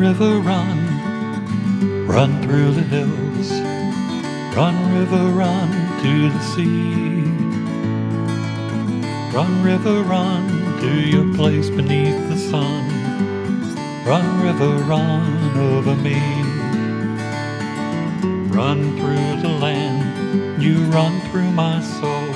river, run. Run through the hills. Run, river, run to the sea. Run, river, run to your place beneath the sun. Run, river, run over me. Run through the land, you run through my soul.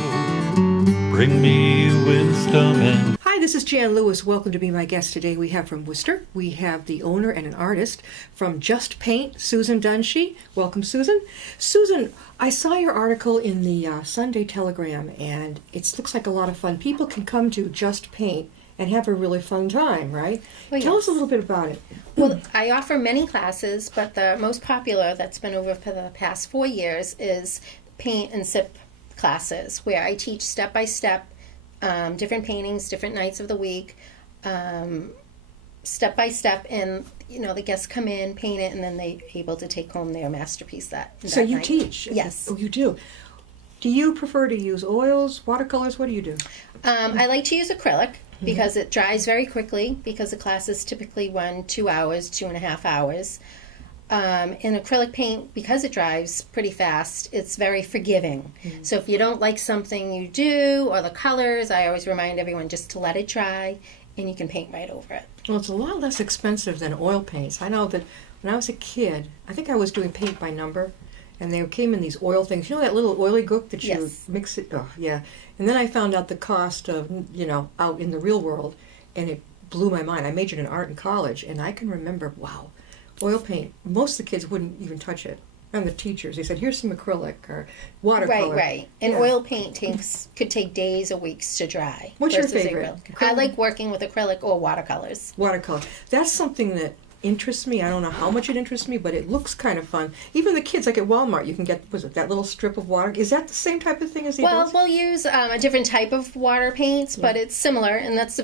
Bring me wisdom and... Hi, this is Jan Lewis. Welcome to be my guest today. We have from Worcester, we have the owner and an artist from Just Paint, Susan Dunshee. Welcome, Susan. Susan, I saw your article in the Sunday Telegram, and it looks like a lot of fun. People can come to Just Paint and have a really fun time, right? Well, Tell yes. us a little bit about it. Well, I offer many classes, but the most popular that's been over for the past 4 years is paint and sip classes, where I teach step-by-step different paintings, different nights of the week, step-by-step, and the guests come in, paint it, and then they're able to take home their masterpiece that So you night. teach? Yes. Oh, you do. Do you prefer to use oils, watercolors? What do you do? I like to use acrylic because it dries very quickly, because the classes typically run 2 hours, 2.5 hours. In acrylic paint, because it dries pretty fast, it's very forgiving. So if you don't like something you do, or the colors, I always remind everyone just to let it dry, and you can paint right over it. Well, it's a lot less expensive than oil paints. I know that when I was a kid, I think I was doing paint by number, and they came in these oil things. You know that little oily gook that you Yes. mix it? Oh, yeah. And then I found out the cost of, out in the real world, and it blew my mind. I majored in art in college, and I can remember, wow, oil paint, most of the kids wouldn't even touch it. And the teachers, they said, here's some acrylic or watercolor. Right. And Yeah. oil paint could take days or weeks to dry. What's your versus favorite? acrylic. I like working with acrylic or watercolors. Watercolor. That's something that interests me. I don't know how much it interests me, but it looks kind of fun. Even the kids, like at Walmart, you can get, that little strip of water? Is that the same type of thing as the Well, adults? we'll use a different type of water paints, but it's similar. And that's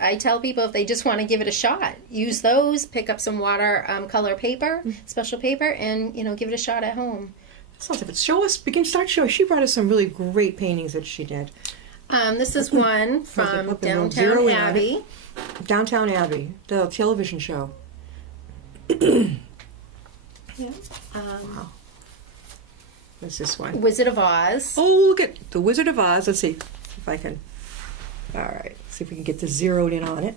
I tell people, if they just want to give it a shot, use those, pick up some water color paper, special paper, and give it a shot at home. Sounds like it. Start showing. She brought us some really great paintings that she did. This is one from Downtown Abbey. Downtown Abbey, the television show. Yeah. Wow. What's this one? Wizard of Oz. Oh, look at the Wizard of Oz. Let's see if I can. All right. See if we can get this zeroed in on it.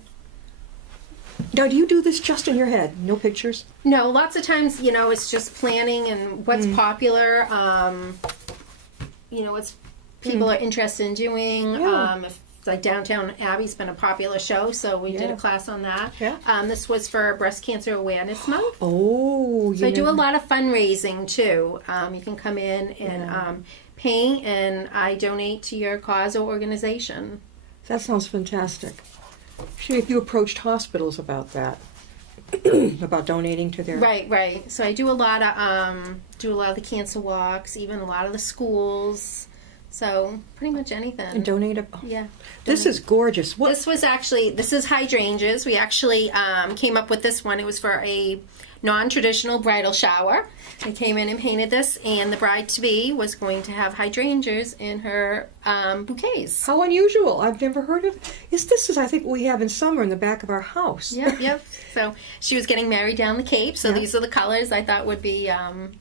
Now, do you do this just in your head? No pictures? No, lots of times, it's just planning and what's popular, what people are interested in doing. Yeah. Like Downtown Abbey's been a popular show, so we did a class on that. Yeah. This was for Breast Cancer Awareness Month. Oh, So I do a lot of fundraising, too. You can come in and paint, and I donate to your cause or organization. That sounds fantastic. See if you approached hospitals about that, about donating to their... Right. So I do a lot of the cancer walks, even a lot of the schools. So pretty much anything. And donate a... Yeah. This is gorgeous. What? This is hydrangeas. We actually came up with this one. It was for a non-traditional bridal shower. We came in and painted this, and the bride-to-be was going to have hydrangeas in her bouquets. How unusual. I've never heard of... This is, I think, what we have in summer in the back of our house. Yep. So she was getting married down the Cape, so these are the colors I thought would be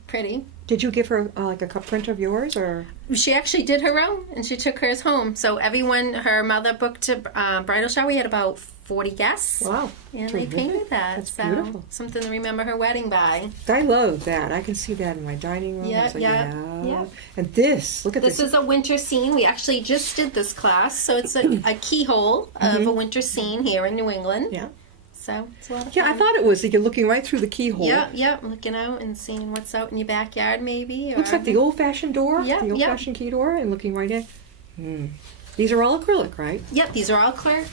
pretty. Did you give her like a cup print of yours, or...? She actually did her own, and she took hers home. So her mother booked a bridal shower. We had about 40 guests. Wow. And Terrific. they painted that. That's so beautiful. Something to remember her wedding by. I love that. I can see that in my dining room. Yeah, So, yeah. And this, look at this. This is a winter scene. We actually just did this class. So it's a keyhole of a winter scene here in New England. Yeah. So it's a lot of Yeah, fun. I thought it was like you're looking right through the keyhole. Yep. Looking out and seeing what's out in your backyard, maybe. Looks like the old-fashioned door. Yep, The old-fashioned key door, and looking right in. These are all acrylic, right? Yep, these are all clear.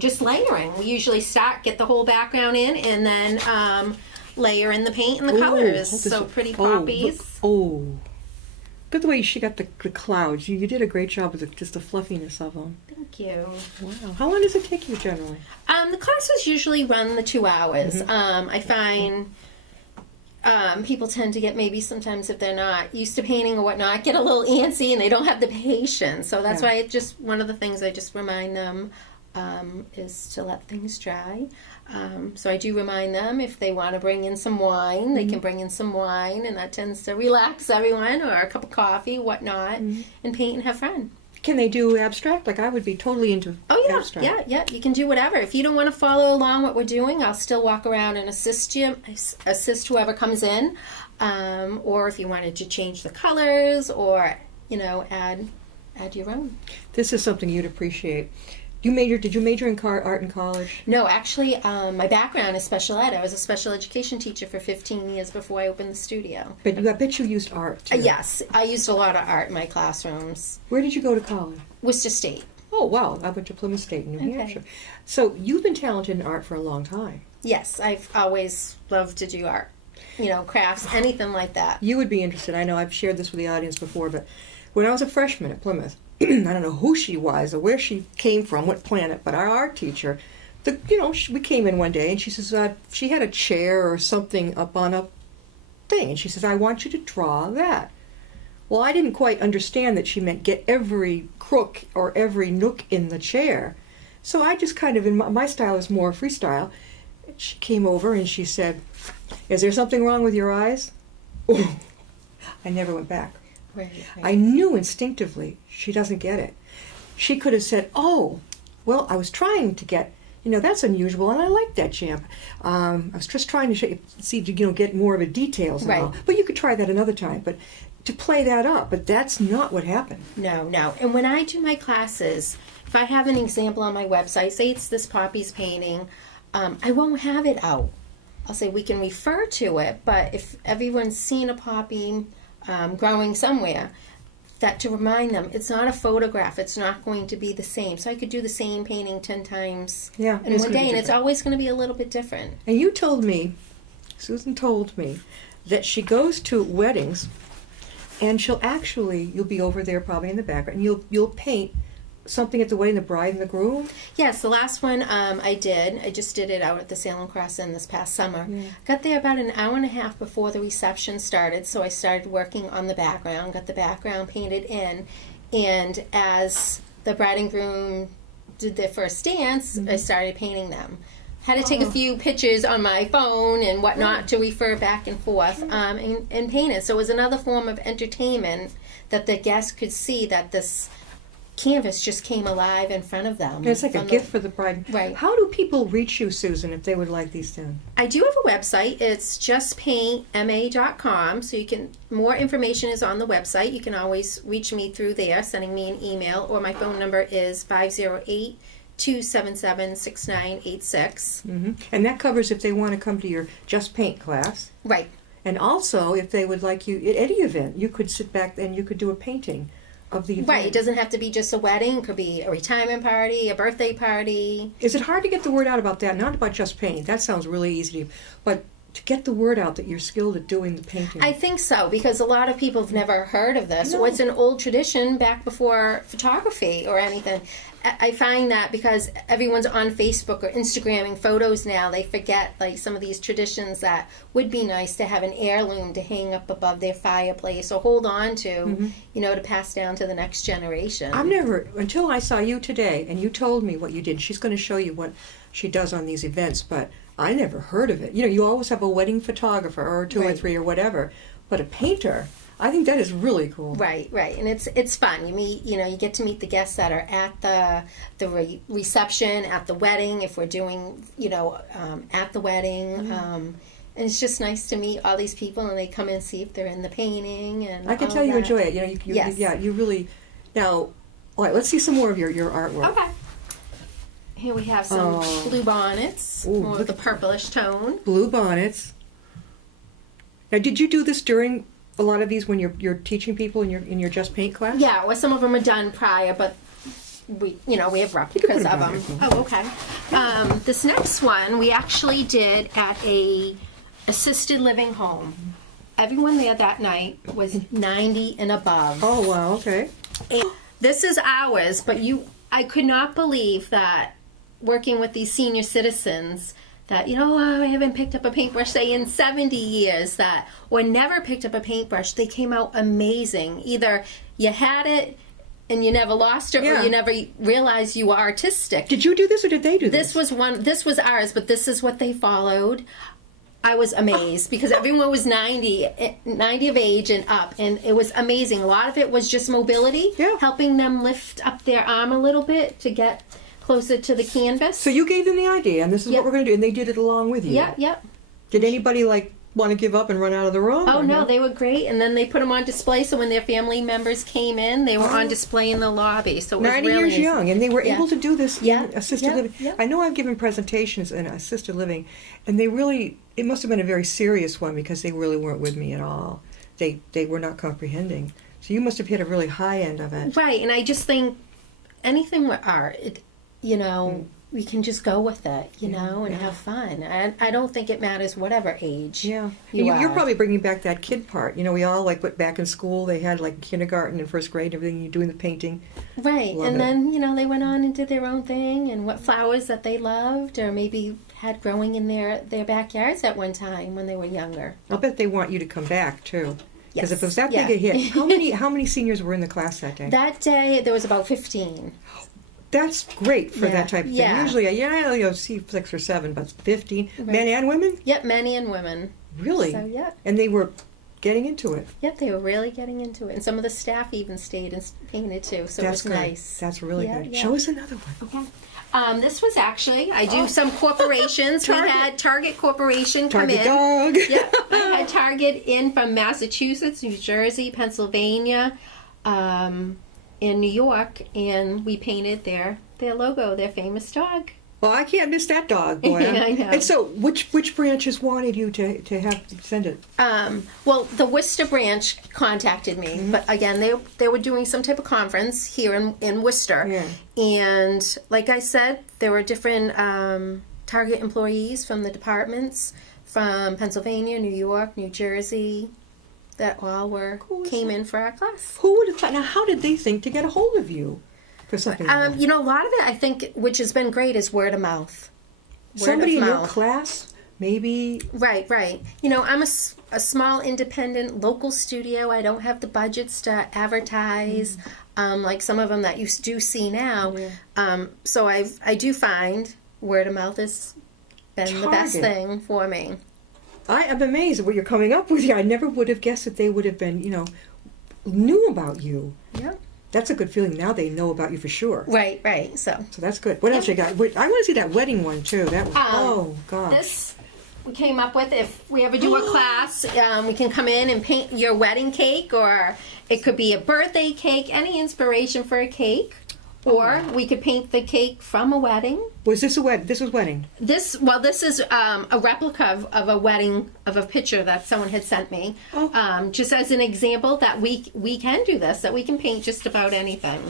Just layering. We usually get the whole background in, and then layer in the paint and the colors. So pretty poppies. Look at the way she got the clouds. You did a great job with just the fluffiness of them. Thank you. Wow. How long does it take you generally? The classes usually run the 2 hours. I find people tend to get, maybe sometimes if they're not used to painting or whatnot, get a little antsy and they don't have the patience. So that's why one of the things I just remind them is to let things dry. So I do remind them if they want to bring in some wine, they can bring in some wine, and that tends to relax everyone, or a cup of coffee, whatnot, and paint and have fun. Can they do abstract? Like, I would be totally into abstract. Yeah. You can do whatever. If you don't want to follow along what we're doing, I'll still walk around and assist whoever comes in. Or if you wanted to change the colors, or add your own. This is something you'd appreciate. Did you major in art in college? No, actually, my background is special ed. I was a special education teacher for 15 years before I opened the studio. But I bet you used art, too. Yes, I used a lot of art in my classrooms. Where did you go to college? Worcester State. Oh, wow. I went to Plymouth State in New Hampshire. So you've been talented in art for a long time. Yes, I've always loved to do art. Crafts, anything like that. You would be interested. I know I've shared this with the audience before, but when I was a freshman at Plymouth, I don't know who she was or where she came from, what planet, but our art teacher, we came in one day and she says, she had a chair or something up on a thing, and she says, I want you to draw that. Well, I didn't quite understand that she meant get every crook or every nook in the chair. So I just kind of, in my style is more freestyle. She came over and she said, is there something wrong with your eyes? Oh, I never went back. Right. I knew instinctively she doesn't get it. She could have said, oh, well, I was trying to get, that's unusual, and I like that jam. I was just trying to see, get more of the details. And all. But you could try that another time. But to play that up, but that's not what happened. No. And when I do my classes, if I have an example on my website, say it's this Poppy's painting, I won't have it out. I'll say we can refer to it, but if everyone's seen a poppy growing somewhere, that to remind them it's not a photograph, it's not going to be the same. So I could do the same painting 10 times in one day, and it's always going to be a little bit different. And Susan told me that she goes to weddings, and you'll be over there probably in the background, and you'll paint something at the wedding, the bride and the groom? Yes, the last one I just did it out at the Salem Cross Inn this past summer. Yeah. Got there about an hour and a half before the reception started, so I started working on the background, got the background painted in, and as the bride and groom did their first dance, I started painting them. Had to take a few pictures on my phone and whatnot to refer back and forth and paint it. So it was another form of entertainment that the guests could see that this canvas just came alive in front of them. It's like a gift for the bride. Right. How do people reach you, Susan, if they would like these done? I do have a website. It's justpaintma.com. So more information is on the website. You can always reach me through there, sending me an email, or my phone number is 508-277-6986. And that covers if they want to come to your Just Paint class. Right. And also, if they would like you at any event, you could sit back and you could do a painting of the event. Right. It doesn't have to be just a wedding. It could be a retirement party, a birthday party. Is it hard to get the word out about that? Not about Just Paint. That sounds really easy. But to get the word out that you're skilled at doing the painting. I think so, because a lot of people have never heard of this. No. Or it's an old tradition back before photography or anything. I find that because everyone's on Facebook or Instagramming photos now, they forget like some of these traditions that would be nice to have an heirloom to hang up above their fireplace or hold on to, to pass down to the next generation. I've never, until I saw you today and you told me what you did. She's going to show you what she does on these events, but I never heard of it. You always have a wedding photographer or two or three or whatever, but a painter, I think that is really cool. Right. And it's fun. You meet, you get to meet the guests that are at the reception, at the wedding, if we're doing, at the wedding. And it's just nice to meet all these people, and they come and see if they're in the painting. And I can tell you enjoy it. Yes. You really. Now, all right, let's see some more of your artwork. Okay. Here we have some blue bonnets, more of the purplish tone. Blue bonnets. Now, did you do this during a lot of these when you're teaching people in your Just Paint class? Yeah, well, some of them are done prior, but we have replicas of them. Oh, okay. This next one we actually did at a assisted living home. Everyone there that night was 90 and above. Oh, wow, okay. And this is ours, but I could not believe that working with these senior citizens that, I haven't picked up a paintbrush, say, in 70 years, or never picked up a paintbrush, they came out amazing. Either you had it, and you never lost it, Yeah. or you never realized you were artistic. Did you do this or did they do this? This was ours, but this is what they followed. I was amazed because everyone was 90 of age and up, and it was amazing. A lot of it was just mobility, Yeah. helping them lift up their arm a little bit to get closer to the canvas. So you gave them the idea, and this is Yep. what we're going to do, and they did it along with you. Yep. Did anybody want to give up and run out of the room? Oh or no, they were great, and then they put them on display. So when their family members came in, they were on display in the lobby. So it was 90 really years nice. young, and they were Yeah. able to do this Yeah. in assisted Yeah. living. Yeah. I know I've given presentations in assisted living, and it must have been a very serious one because they really weren't with me at all. They were not comprehending. So you must have hit a really high end of it. Right, and I just think anything with art, we can just go with it, and have fun. I don't think it matters whatever age. Yeah, you're you're probably bringing back that kid part. We all went back in school. They had kindergarten and first grade, everything. You're doing the painting. Right, Love and it. then they went on and did their own thing, and what flowers that they loved, or maybe had growing in their backyards at one time when they were younger. I'll bet they want you to come back too. Because Yes. if it was that Yeah. big a hit, how many seniors were in the class that day? That day there was about 15. That's great for Yeah, that type of thing. yeah. Usually, I see 6 or 7, but 15 Right. men and women. Yep, men and women. Really? So yep. And they were getting into it. Yep, they were really getting into it, and some of the staff even stayed and painted too. So That's it was good. nice. That's really Yeah, good. yeah. Show us another one. This was actually, I do some corporations. We Target. had Target Corporation come Target in. dog. Yeah, I had Target in from Massachusetts, New Jersey, Pennsylvania, and New York, and we painted their logo, their famous dog. Well, I can't miss that dog, boy. I know. And so, which branches wanted you to have send it? Well, the Worcester branch contacted me, but again, they were doing some type of conference here in Worcester, Yeah. and like I said, there were different Target employees from the departments from Pennsylvania, New York, New Jersey, that all came in for our class. Who would have thought? Now, how did they think to get a hold of you for something? Like that? A lot of it, I think, which has been great, is word of mouth. Somebody in your mouth. class, maybe. Right. I'm a small, independent, local studio. I don't have the budgets to advertise like some of them that you do see now. Yeah. So I do find word of mouth has been the best Target. thing for me. I am amazed at what you're coming up with here. I never would have guessed that they would have been, knew about you. Yeah. That's a good feeling. Now they know about you for sure. Right. So So that's good. What else you got? Wait, I want to see that wedding one too. That was, oh God. this we came up with, if we ever do a class, we can come in and paint your wedding cake, or it could be a birthday cake, any inspiration for a cake. Or we could paint the cake from a wedding. Was this a wedding? This was wedding. This is a replica of a wedding, of a picture that someone had sent me. Oh. Just as an example that we can do this, that we can paint just about anything,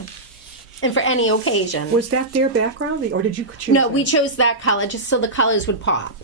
and for any occasion. Was that their background, or did you choose? No, that? we chose that color just so the colors would pop.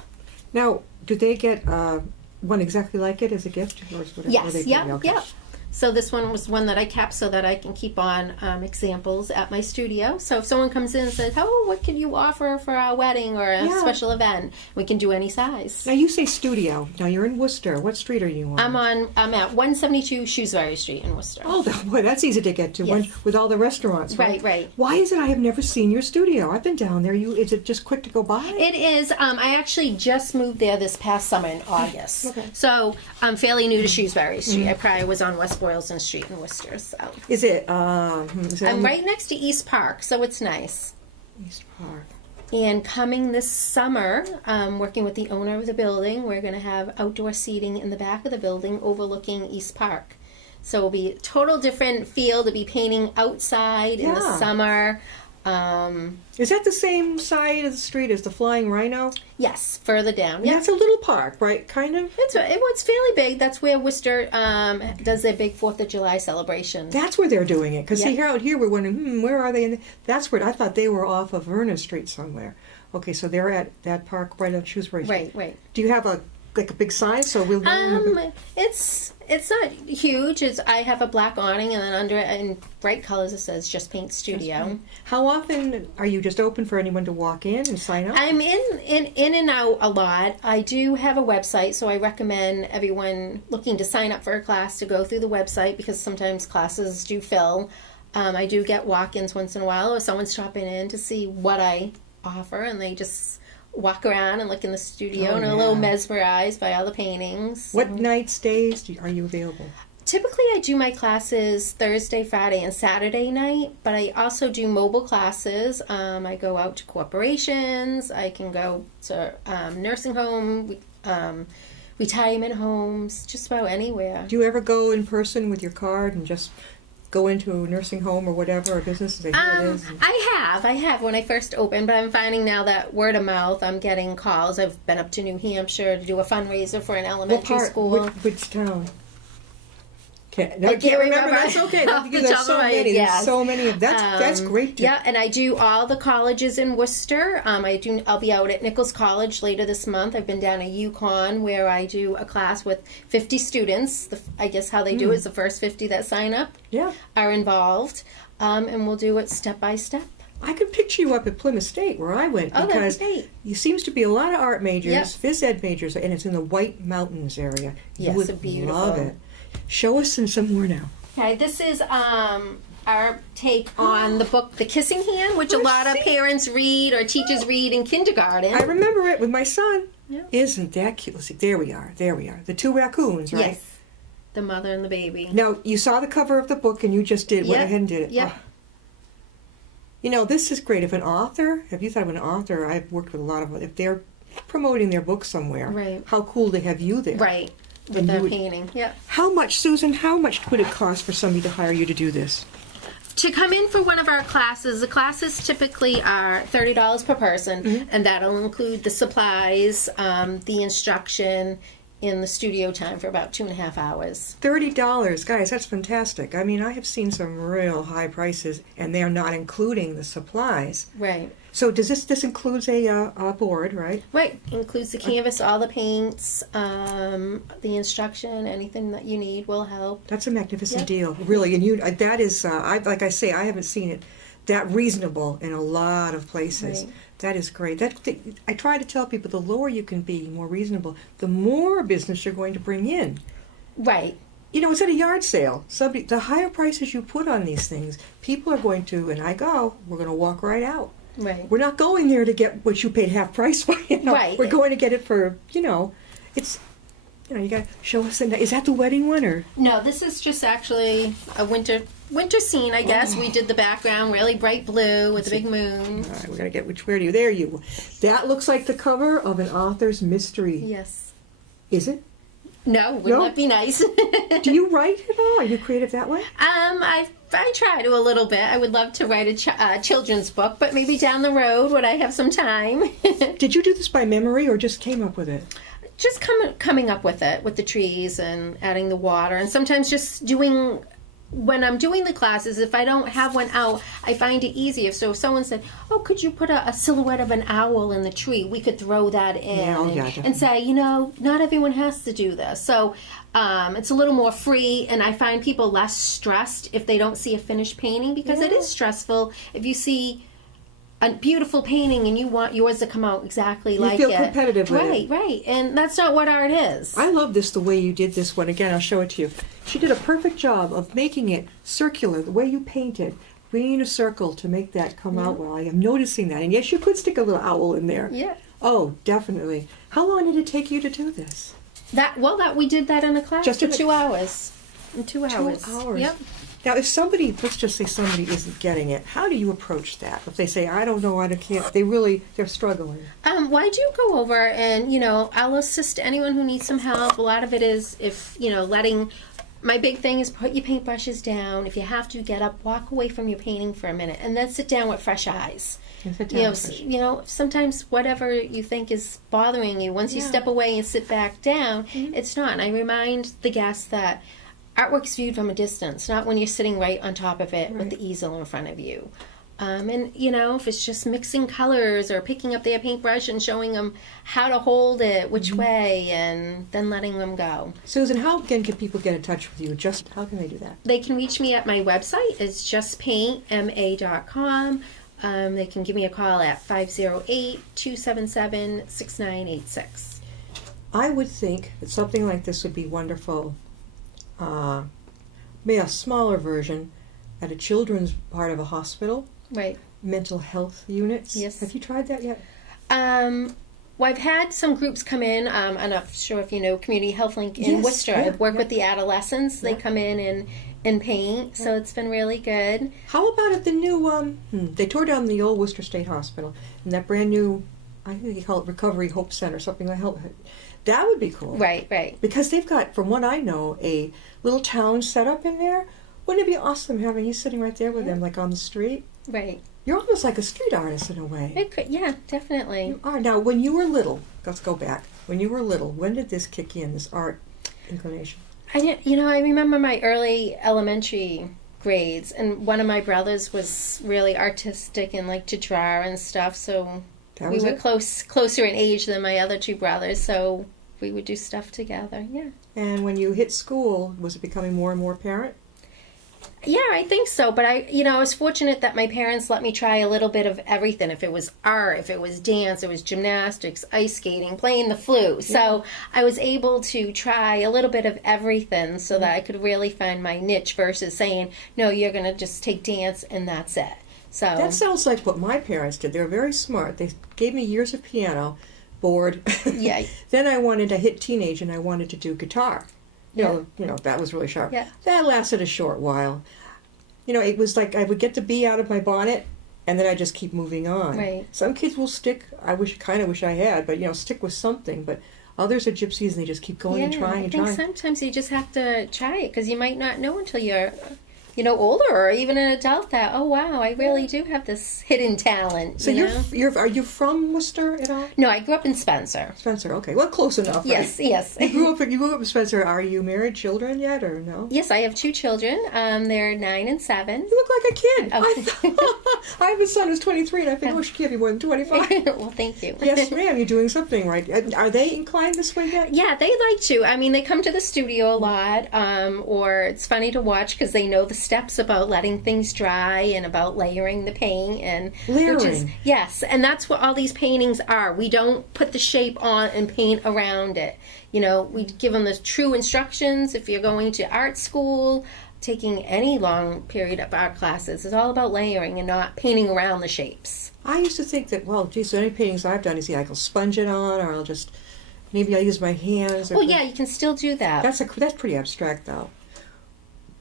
Now, did they get one exactly like it as a gift, or was whatever? Yes, they yeah, okay. yeah. So this one was one that I kept so that I can keep on examples at my studio. So if someone comes in and says, "Oh, what could you offer for our wedding or a Yeah. special event?" We can do any size. Now you say studio. Now you're in Worcester. What street are you on? I'm at 172 Shrewsbury Street in Worcester. Oh, boy, that's easy to get to. Yes. With all the restaurants, right? Right. Why is it I have never seen your studio? I've been down there. Is it just quick to go by? It is. I actually just moved there this past summer in August. Okay. So I'm fairly new to Shrewsbury Street. I probably was on West Boylston Street in Worcester. So Is it? Is it I'm on right next to East Park, so it's nice. East Park. And coming this summer, working with the owner of the building, we're going to have outdoor seating in the back of the building overlooking East Park. So it'll be a total different feel to be painting outside in the Yeah. summer. Is that the same side of the street as the Flying Rhino? Yes, further down. And Yeah, that's a little park, right? Kind of. it's fairly big. That's where Worcester does their big 4th of July celebration. That's where they're doing it. Because Yeah. see, here out here we're wondering, where are they? That's where I thought they were off of Vernon Street somewhere. Okay, so they're at that park right on Shrewsbury Street. Right. Do you have a big sign so we'll? It's not huge. I have a black awning, and then under it in bright colors it says "Just Paint Studio." How often are you just open for anyone to walk in and sign up? I'm in and out a lot. I do have a website, so I recommend everyone looking to sign up for a class to go through the website, because sometimes classes do fill. I do get walk-ins once in a while, or someone's stopping in to see what I offer, and they just walk around and look in the studio and are a little mesmerized by all the paintings. What nights, days are you available? Typically, I do my classes Thursday, Friday, and Saturday night, but I also do mobile classes. I go out to corporations. I can go to nursing home, retirement homes, just about anywhere. Do you ever go in person with your card and just go into a nursing home or whatever, or business, and say, here it is? I have when I first opened, but I'm finding now that word of mouth, I'm getting calls. I've been up to New Hampshire to do a fundraiser for an elementary school. Which town? I can't remember. That's okay. There's so many. There's so many. That's great. Yeah, and I do all the colleges in Worcester. I'll be out at Nichols College later this month. I've been down at UConn where I do a class with 50 students. I guess how they do it is the first 50 that sign up are involved, and we'll do it step by step. I could picture you up at Plymouth State where I went because there seems to be a lot of art majors, phys ed majors, and it's in the White Mountains area. You would beautiful. Love it. Show us some more now. Okay, this is our take on the book The Kissing Hand, which a lot of parents read or teachers read in kindergarten. I remember it with my son. Yeah. Isn't that cute? Let's see. There we are. The two raccoons, right? Yes. The mother and the baby. Now, you saw the cover of the book and you just went ahead and did it. Yep. Oh. You know, this is great. If an author, have you thought of an author? I've worked with a lot of them. If they're promoting their book somewhere, right. How cool to have you there. Right. With that painting. Yep. How much, Susan, how much would it cost for somebody to hire you to do this? To come in for one of our classes, the classes typically are $30 per person, and that'll include the supplies, the instruction, in the studio time for about 2.5 hours. $30, guys, that's fantastic. I mean, I have seen some real high prices, and they're not including the supplies. Right. So does this includes a board, right? Right. Includes the canvas, all the paints, the instruction, anything that you need will help. That's a magnificent deal, really. And that is, like I say, I haven't seen it that reasonable in a lot of places. Right. That is great. I try to tell people the lower you can be, more reasonable, the more business you're going to bring in. Right. You know, it's at a yard sale. The higher prices you put on these things, people are going to, and we're going to walk right out. Right. We're not going there to get what you paid half price for. Right. We're going to get it for, it's, you got to show us. Is that the wedding one or? No, this is just actually a winter scene, I guess. We did the background really bright blue with a big moon. All right, we're going to get where do you? There you. That looks like the cover of an author's mystery. Yes. Is it? No, wouldn't that be nice? Do you write at all? Are you creative that way? I try to a little bit. I would love to write a children's book, but maybe down the road when I have some time. Did you do this by memory or just came up with it? Just coming up with it, with the trees and adding the water, and sometimes just doing. When I'm doing the classes, if I don't have one out, I find it easier. So if someone said, "Oh, could you put a silhouette of an owl in the tree?" We could throw that in and say, not everyone has to do this. So it's a little more free, and I find people less stressed if they don't see a finished painting, because it is stressful if you see a beautiful painting and you want yours to come out exactly like it. You feel competitive with it. Right. And that's not what art is. I love this, the way you did this one. Again, I'll show it to you. She did a perfect job of making it circular, the way you painted. We need a circle to make that come out well. I am noticing that. And yes, you could stick a little owl in there. Yeah. Oh, definitely. How long did it take you to do this? We did that in a class Just for 2 hours. In 2 hours. 2 hours. Yep. Now, if let's just say somebody isn't getting it, how do you approach that? If they say, I don't know, I can't, they're struggling. Well, I do go over and, I'll assist anyone who needs some help. A lot of it is my big thing is put your paintbrushes down. If you have to, get up, walk away from your painting for a minute, and then sit down with fresh eyes. Sometimes whatever you think is bothering you, once you step away and sit back down, it's not. And I remind the guests that artwork's viewed from a distance, not when you're sitting right on top of it with the easel in front of you. And, if it's just mixing colors or picking up their paintbrush and showing them how to hold it, which way, and then letting them go. Susan, how again can people get in touch with you? How can they do that? They can reach me at my website. It's justpaintma.com. They can give me a call at 508-277-6986. I would think that something like this would be wonderful. Maybe a smaller version at a children's part of a hospital, Right. mental health units. Yes. Have you tried that yet? Well, I've had some groups come in. I'm not sure if you know Community Health Link in Yes, Worcester. yeah, I've worked yeah. with the adolescents. They Yeah. come in and paint, so it's been really good. How about at the new, they tore down the old Worcester State Hospital, and that brand new, I think they call it Recovery Hope Center, something like that. That would be cool. Right, right. Because they've got, from what I know, a little town set up in there. Wouldn't it be awesome having you sitting right there with them, like on the street? Right. You're almost like a street artist in a way. It could, yeah, definitely. You are. Now, when you were little, let's go back. When you were little, when did this kick in, this art inclination? I remember my early elementary grades, and one of my brothers was really artistic and liked to draw and stuff, so That we was were it? closer in age than my other two brothers, so we would do stuff together, yeah. And when you hit school, was it becoming more and more apparent? Yeah, I think so. But I was fortunate that my parents let me try a little bit of everything. If it was art, if it was dance, it was gymnastics, ice skating, playing the flute. So I was able to try a little bit of everything so that I could really find my niche versus saying, no, you're going to just take dance and that's it. So That sounds like what my parents did. They were very smart. They gave me years of piano, bored. Yeah. Then I wanted to hit teenage and I wanted to do guitar. You know, that was really sharp. Yeah. That lasted a short while. You know, it was like I would get the bee out of my bonnet, and then I just keep moving on. Right. Some kids will stick. Kind of wish I had, but stick with something. But others are gypsies, and they just keep going and trying and I think trying. sometimes you just have to try it because you might not know until you're older or even an adult that, oh wow, I really do have this hidden talent. So you know? are you from Worcester at all? No, I grew up in Spencer. Spencer. Okay, well, close enough. Yes, right? yes. You grew up in Spencer. Are you married, children yet, or no? Yes, I have two children. They're 9 and 7. You look like a kid. Oh. I have a son who's 23, and I think, oh, she can't be more than 25. Well, thank you. Yes, ma'am, you're doing something right. Are they inclined this way yet? Yeah, they like to. I mean, they come to the studio a lot, or it's funny to watch because they know the steps about letting things dry and about layering the paint and Layering. Yes, and that's what all these paintings are. We don't put the shape on and paint around it. We give them the true instructions. If you're going to art school, taking any long period of art classes, it's all about layering and not painting around the shapes. I used to think that, well, geez, so any paintings I've done is I'll sponge it on, or maybe I'll use my hands. Well, yeah, you can still do that. That's pretty abstract, though.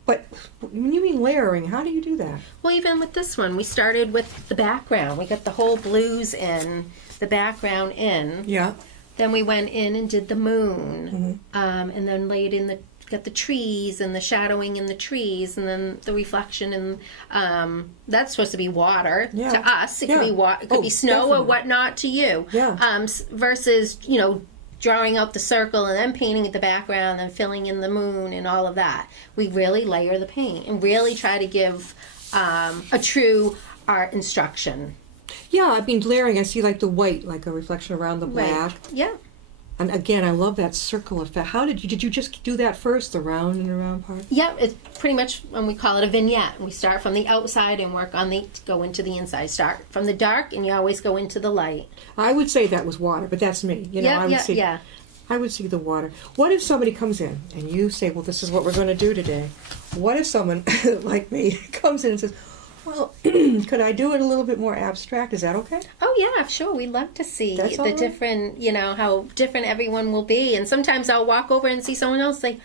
But when you mean layering, how do you do that? Well, even with this one, we started with the background. We got the whole blues in, the background in. Yeah. Then we went in and did the moon, and then got the trees and the shadowing in the trees, and then the reflection, and that's supposed to be water to us. It could be it could be snow definitely. or whatnot to you. Yeah. Versus drawing out the circle and then painting the background and filling in the moon and all of that. We really layer the paint and really try to give a true art instruction. Yeah, I mean, layering, I see like the white, like a reflection around the black. Right. Yeah. And again, I love that circle effect. How did you just do that first, the round and around part? Yeah, it's pretty much, when we call it a vignette. We start from the outside and go into the inside. Start from the dark and you always go into the light. I would say that was water, but that's me. Yeah. I would see the water. What if somebody comes in and you say, well, this is what we're going to do today? What if someone like me comes in and says, well, could I do it a little bit more abstract? Is that okay? Oh, yeah, sure. We love to see That's the all right. different, how different everyone will be. And sometimes I'll walk over and see someone else say,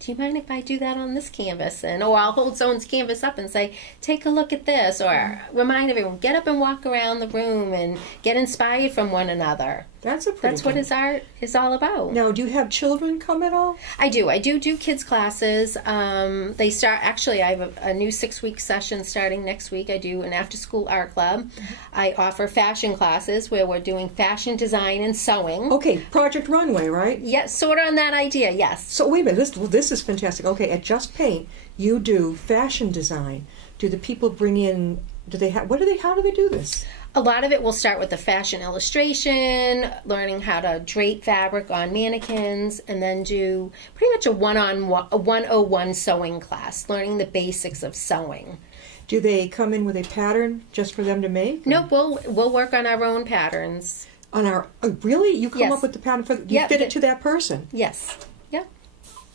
do you mind if I do that on this canvas? Or I'll hold someone's canvas up and say, take a look at this. Or remind everyone, get up and walk around the room and get inspired from one another. That's what his art is all about. Now, do you have children come at all? I do. I do kids classes. They start, actually, I have a new 6-week session starting next week. I do an after-school art club. I offer fashion classes where we're doing fashion design and sewing. Okay, Project Runway, right? Yes, sort of on that idea, yes. So wait a minute, this is fantastic. Okay, at Just Paint, you do fashion design. Do the people bring in, how do they do this? A lot of it will start with the fashion illustration, learning how to drape fabric on mannequins, and then do pretty much a 101 sewing class, learning the basics of sewing. Do they come in with a pattern just for them to make? Nope, we'll work on our own patterns. Really? You come Yes. up with the pattern you Yeah, fit it to that person? Yes. Yeah.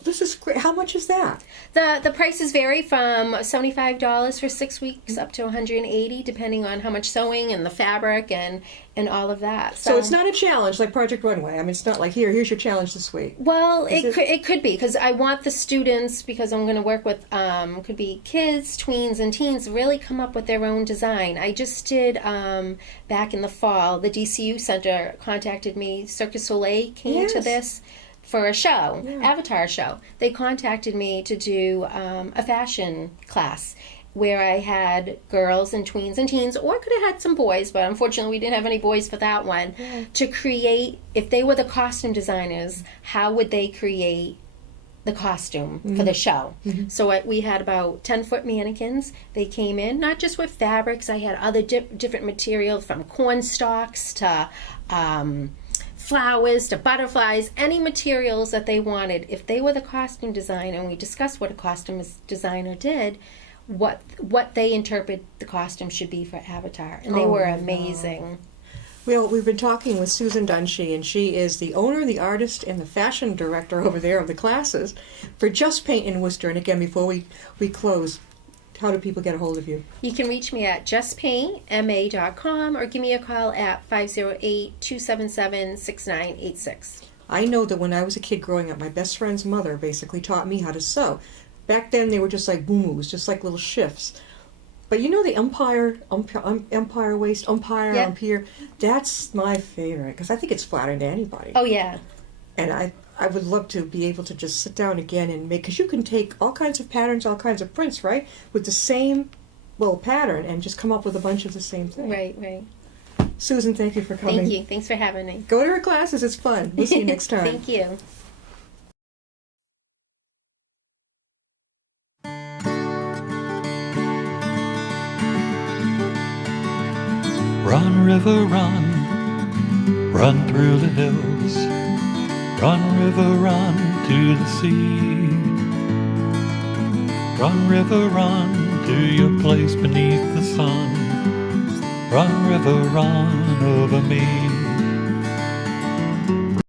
This is great. How much is that? The prices vary from $75 for 6 weeks up to $180, depending on how much sewing and the fabric and all of that. So it's not a challenge like Project Runway. I mean, it's not like, here's your challenge this week. Well, it could be, because I want the students, because I'm going to work with, could be kids, tweens, and teens, really come up with their own design. I just did, back in the fall, the DCU Center contacted me. Cirque du Soleil came to this for a show, Avatar show. They contacted me to do a fashion class where I had girls and tweens and teens, or I could have had some boys, but unfortunately we didn't have any boys for that one, to create, if they were the costume designers, how would they create the costume for the show. So we had about 10-foot mannequins. They came in, not just with fabrics, I had other different materials, from corn stalks to flowers to butterflies, any materials that they wanted. If they were the costume designer, and we discussed what a costume designer did, what they interpret the costume should be for Avatar, and they were amazing. Well, we've been talking with Susan Dunshee, and she is the owner, the artist, and the fashion director over there of the classes for Just Paint in Worcester. And again, before we close, how do people get a hold of you? You can reach me at justpaintma.com or give me a call at 508-277-6986. I know that when I was a kid growing up, my best friend's mother basically taught me how to sew. Back then, they were just like boom-oos, just like little shifts. But you know the empire waist, up here, that's my favorite, because I think it's flattering to anybody. Oh, yeah. And I would love to be able to just sit down again and make, because you can take all kinds of patterns, all kinds of prints, right, with the same little pattern and just come up with a bunch of the same thing. Right. Susan, thank you for coming. Thank you. Thanks for having me. Go to her classes. It's fun. We'll see you next time. Thank you. Run, river, run, run through the hills. Run, river, run to the sea. Run, river, run to your place beneath the sun. Run, river, run over me.